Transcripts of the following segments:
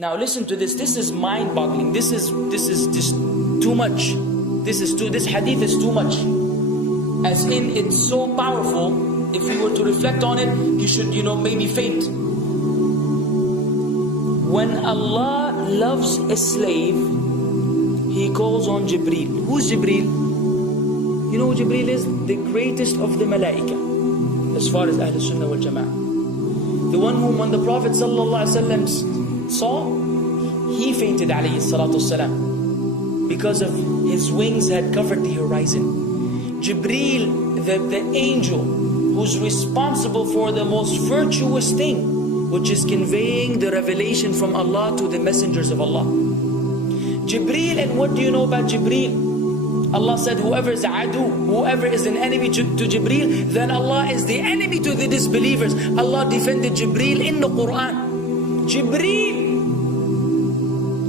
Now listen to this. This is mind-boggling. This is just too much. This hadith is too much. As in, it's so powerful. If you were to reflect on it, you should, maybe faint. When Allah loves a slave, He calls on Jibreel. Who's Jibreel? You know who Jibreel is? The greatest of the malaika, as far as Ahl Sunnah wal Jama'ah. The one whom when the Prophet ﷺ saw, he fainted alayhi salatu wasalam, because of his wings had covered the horizon. Jibreel, the angel who's responsible for the most virtuous thing, which is conveying the revelation from Allah to the messengers of Allah. Jibreel, and what do you know about Jibreel? Allah said, whoever is adu, whoever is an enemy to Jibreel, then Allah is the enemy to the disbelievers. Allah defended Jibreel in the Quran.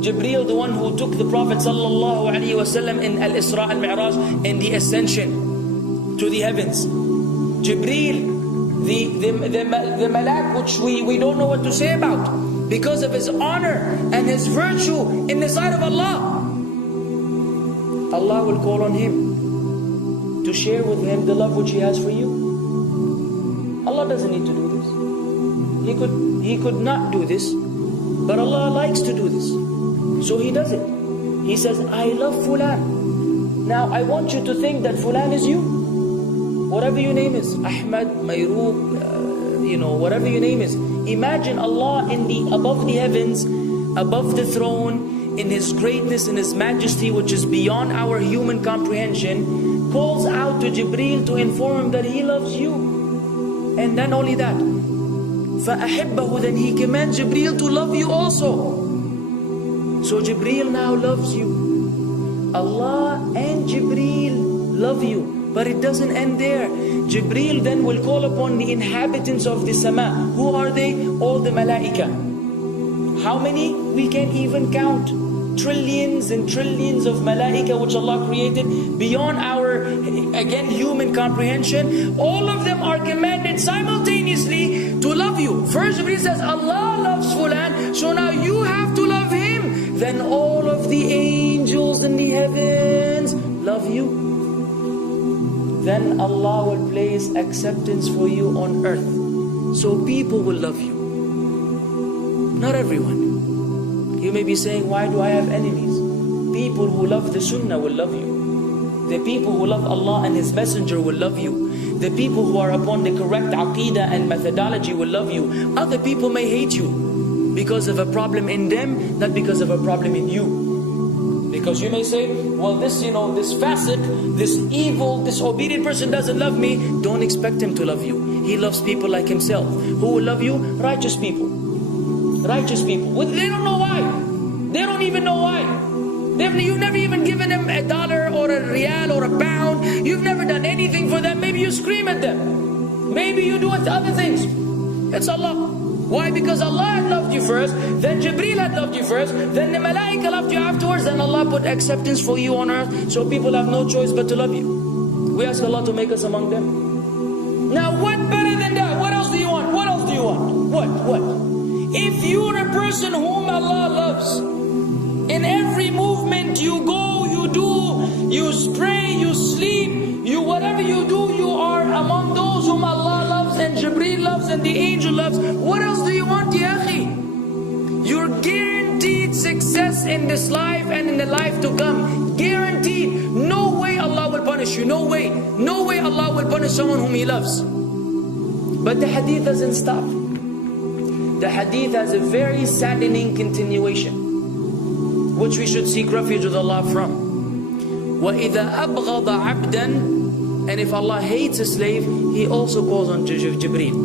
Jibreel, the one who took the Prophet ﷺ in Al-Isra al-Mi'raj, in the ascension to the heavens. Jibreel, the malak, which we don't know what to say about, because of his honor and his virtue in the sight of Allah. Allah will call on him to share with him the love which He has for you. Allah doesn't need to do this. He could not do this, but Allah likes to do this, so He does it. He says, I love Fulan. Now I want you to think that Fulan is you. Whatever your name is, Ahmad, Mayrook, whatever your name is. Imagine Allah above the heavens, above the throne, in His greatness and His majesty, which is beyond our human comprehension, calls out to Jibreel to inform him that He loves you. And then only that, فَأَحِبَّهُ, then He commands Jibreel to love you also. So Jibreel now loves you. Allah and Jibreel love you. But it doesn't end there. Jibreel then will call upon the inhabitants of the sama. Who are they? All the malaika. How many? We can't even count. Trillions and trillions of malaika which Allah created beyond our, again, human comprehension. All of them are commanded simultaneously to love you. First Jibreel says, Allah loves Fulan, so now you have to love him. Then all of the angels in the heavens love you. Then Allah will place acceptance for you on earth. So people will love you. Not everyone. You may be saying, why do I have enemies? People who love the Sunnah will love you. The people who love Allah and His Messenger will love you. The people who are upon the correct aqidah and methodology will love you. Other people may hate you because of a problem in them, not because of a problem in you. Because you may say, well, this fasiq, this evil, disobedient person doesn't love me. Don't expect him to love you. He loves people like himself. Who will love you? Righteous people. Righteous people. They don't know why. They don't even know why. You've never even given them $1 or a rial or a pound. You've never done anything for them. Maybe you scream at them. Maybe you do other things. It's Allah. Why? Because Allah had loved you first, then Jibreel had loved you first, then the malaika loved you afterwards, then Allah put acceptance for you on earth, so people have no choice but to love you. We ask Allah to make us among them. Now what better than that? What else do you want? What else do you want? What? If you're a person whom Allah loves, in every movement you go, you do, you spray, you sleep, whatever you do, you are among those whom Allah loves and Jibreel loves and the angel loves. What else do you want, ya akhi? You're guaranteed success in this life and in the life to come. Guaranteed. No way Allah will punish you. No way. No way Allah will punish someone whom He loves. But the hadith doesn't stop. The hadith has a very saddening continuation, which we should seek refuge with Allah from. وَإِذَا أَبْغَضَ عَبْدًا, and if Allah hates a slave, He also calls on Jibreel.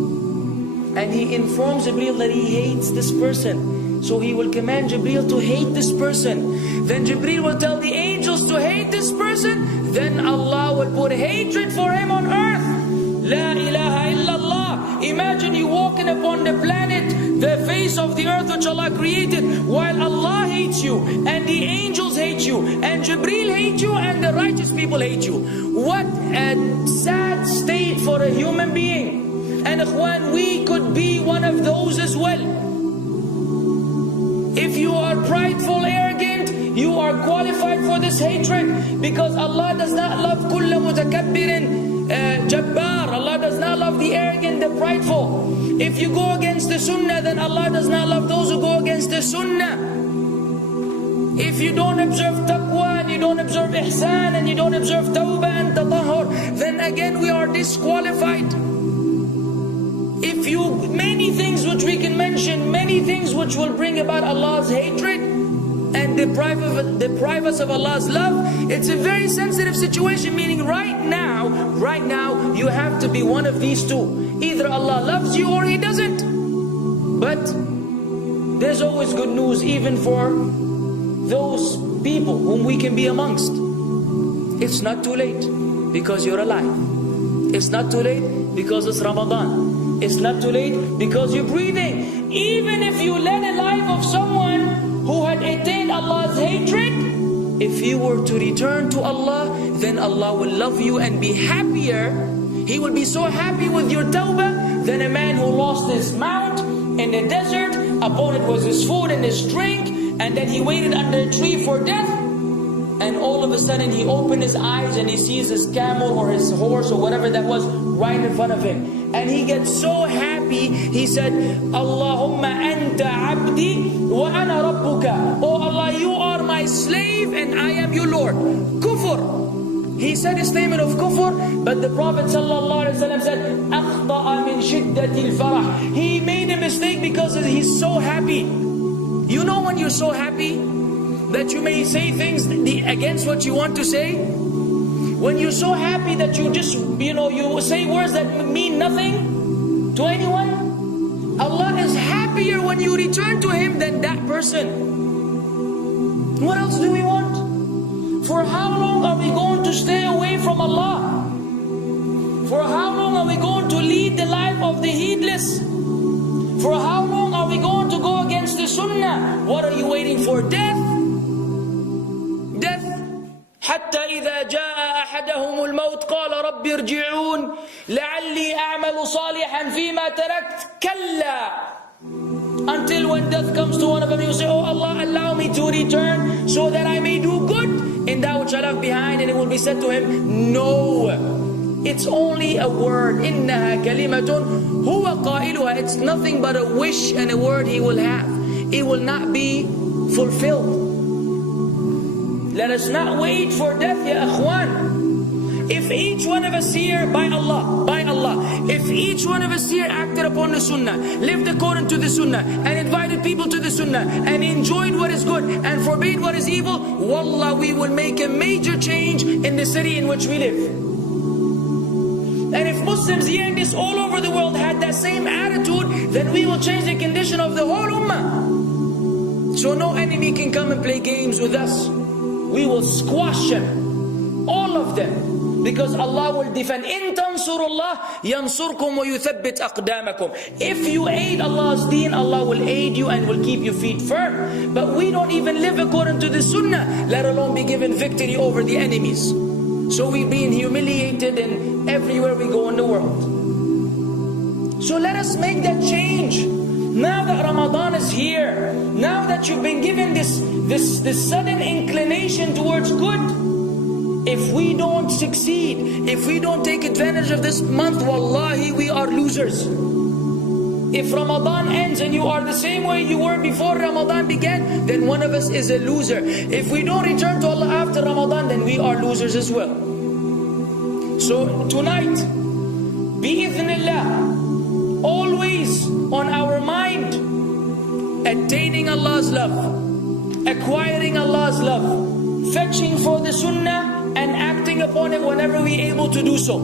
And He informs Jibreel that He hates this person. So He will command Jibreel to hate this person. Then Jibreel will tell the angels to hate this person. Then Allah will put hatred for him on earth. La ilaha illallah. Imagine you walking upon the planet, the face of the earth which Allah created, while Allah hates you, and the angels hate you, and Jibreel hate you, and the righteous people hate you. What a sad state for a human being. And ikhwan, we could be one of those as well. If If you are prideful, arrogant, you are qualified for this hatred, because Allah does not love kulla mutakabbirin jabbar. Allah does not love the arrogant, the prideful. If you go against the sunnah, then Allah does not love those who go against the sunnah. If you don't observe taqwa, and you don't observe ihsan, and you don't observe tawbah and tatahur, then again we are disqualified. If you, many things which we can mention, many things which will bring about Allah's hatred and deprive us of Allah's love. It's a very sensitive situation, meaning right now, you have to be one of these two. Either Allah loves you or He doesn't. But there's always good news, even for those people whom we can be amongst. It's not too late because you're alive. It's not too late because it's Ramadan. It's not too late because you're breathing. Even if you led a life of someone who had attained Allah's hatred, if you were to return to Allah, then Allah will love you and be happier. He will be so happy with your tawbah than a man who lost his mount in the desert. Upon it was his food and his drink, and then he waited under a tree for death, and all of a sudden he opened his eyes and he sees his camel or his horse or whatever that was right in front of him, and he gets so happy. He said, Allahumma anta abdi wa ana rabbuka. Oh Allah, you are my slave and I am your Lord. Kufr. He said a statement of kufr, but the Prophet ﷺ said, أَخْطَأَ مِنْ شِدَّةِ الْفَرَحِ. He made a mistake because he's so happy. You know when you're so happy that you may say things against what you want to say? When you're so happy that you just, you say words that mean nothing to anyone? Allah is happier when you return to Him than that person. What else do we want? For how long are we going to stay away from Allah? For how long are we going to lead the life of the heedless? For how long are we going to go against the sunnah? What are you waiting for? Death? Death. حتى إذا جاء أحدهم الموت قال رب ارجعون لعلي أعمل صالحا فيما تركت كلا. Until when death comes to one of them, you say, oh Allah, allow me to return so that I may do good in that which I left behind. And it will be said to him, no, it's only a word. إِنَّهَا كَلِمَةٌ هُوَ قَائِلُهَا. It's nothing but a wish and a word he will have. It will not be fulfilled. Let us not wait for death, ya akhwan. If each one of us here, by Allah, if each one of us here acted upon the sunnah, lived according to the sunnah, and invited people to the sunnah, and enjoyed what is good, and forbade what is evil, wallah, we will make a major change in the city in which we live. And if Muslims hearing this all over the world had that same attitude, then we will change the condition of the whole ummah. So no enemy can come and play games with us. We will squash them, all of them. Because Allah will defend. إِن تَنْصُرُ اللَّهِ يَنْصُرْكُمْ وَيُثَبِّتْ أَقْدَامَكُمْ. If you aid Allah's deen, Allah will aid you and will keep your feet firm. But we don't even live according to the sunnah, let alone be given victory over the enemies. So we're being humiliated in everywhere we go in the world. So let us make that change. Now that Ramadan is here, now that you've been given this sudden inclination towards good, if we don't succeed, if we don't take advantage of this month, wallahi, we are losers. If Ramadan ends and you are the same way you were before Ramadan began, then one of us is a loser. If we don't return to Allah after Ramadan, then we are losers as well. So tonight, bi'idhnillah, always on our mind, attaining Allah's love, acquiring Allah's love, fetching for the sunnah, and acting upon it whenever we're able to do so.